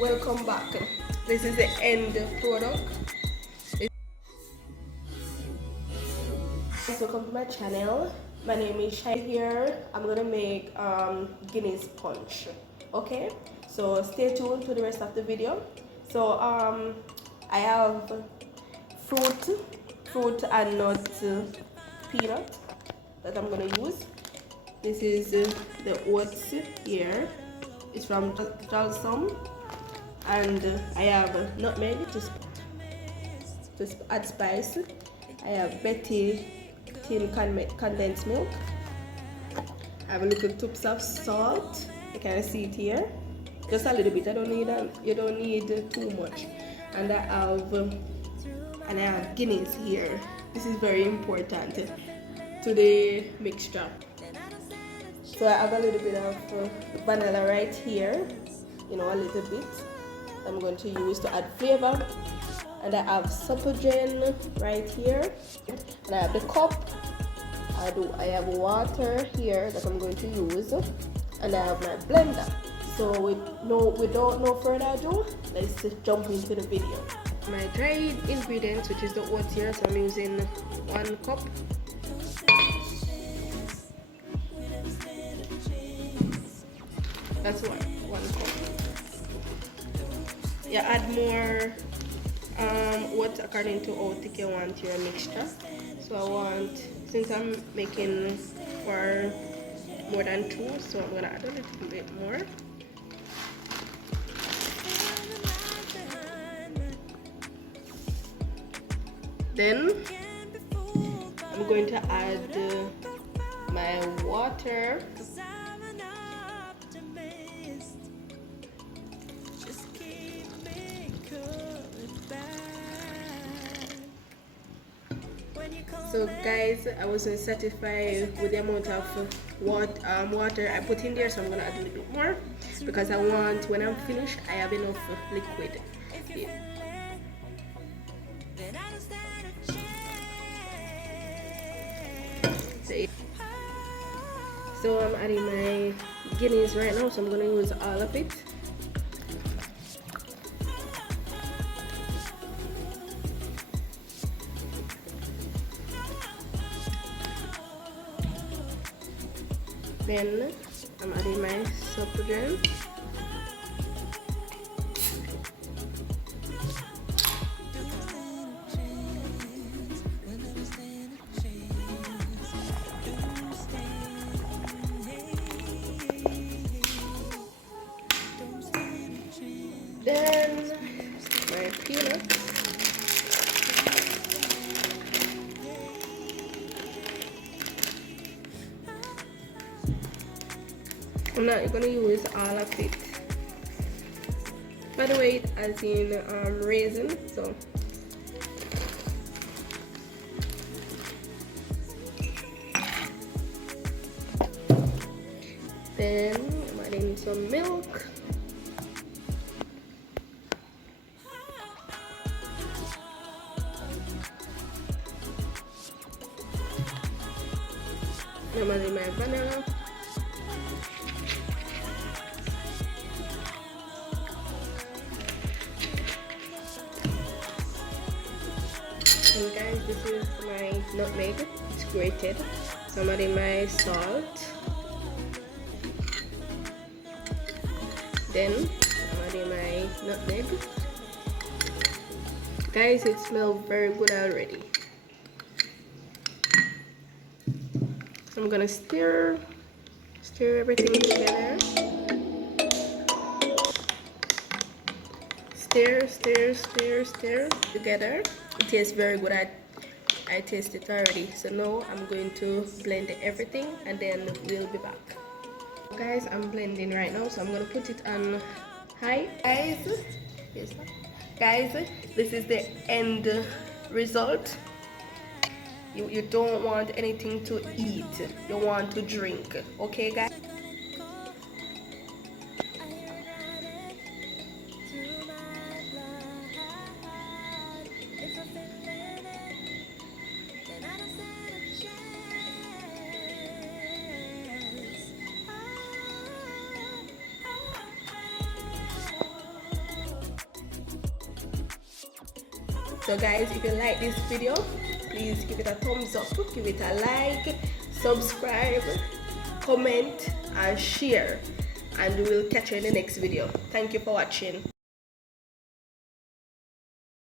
welcome back. This is the end product. Welcome to my channel. My name is Shy here. I'm gonna make Guinness punch. Okay, so stay tuned to the rest of the video. So I have fruit and nut peanut that I'm gonna use. This is the oats here. It's from Jalsum, and I have nutmeg to add spice. I have Betty tin condensed milk. I have a little tubs of salt. You can see it here, just a little bit. You don't need too much. And I have guinness here. This is very important to the mixture. So I have a little bit of vanilla right here, a little bit. I'm going to use to add flavor. And I have Supergen right here, and I have the cup. I have water here that I'm going to use, and I have my blender. So without no further ado, let's just jump into the video. My dried ingredients, which is the oats here, so I'm using 1 cup. That's 1 cup. You add more oats according to how thick you want your mixture. So since I'm making for more than 2, so I'm gonna add a little bit more. Then I'm going to add my water. So guys, I wasn't satisfied with the amount of water I put in there, so I'm gonna add a little bit more because I want, when I'm finished, I have enough liquid. Yeah. So I'm adding my guineas right now, so I'm gonna use all of it. Then I'm adding my Supergen. Then my peanuts. I'm not gonna use all of it. By the way, it has in raisin, so then I'm adding some milk. I'm adding my vanilla. And guys, this is my nutmeg. It's grated. So I'm adding my salt. Then I'm adding my nutmeg. Guys, it smells very good already. I'm gonna stir everything together. Stir together. It tastes very good. I tasted it already. So now I'm going to blend everything, and then we'll be back. Guys, I'm blending right now, so I'm gonna put it on high. Guys, this is the end result. You don't want anything to eat, you want to drink. Okay guys? So guys, if you like this video, please give it a thumbs up, give it a like, subscribe, comment and share, and we will catch you in the next video. Thank you for watching.